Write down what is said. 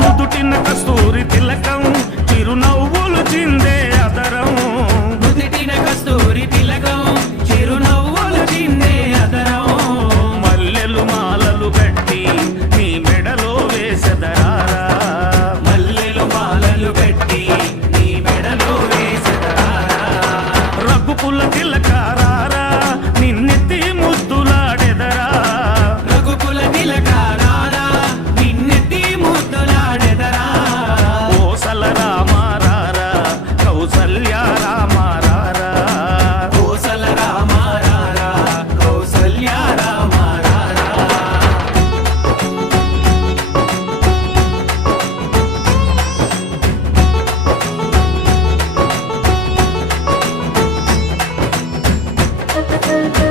నుదుటిన కస్తూరి తిలకం చిరునవ్వులు చిందే అదరం నుదుటిన కస్తూరి తిలకం చిరునవ్వులు చిందే అదరం మల్లెలు మాలలు కట్టి నీ మెడలో మల్లెలు మాలలు కట్టి నీ మెడలో వేసదరారా రఘుకుల తిలకారా Thank you.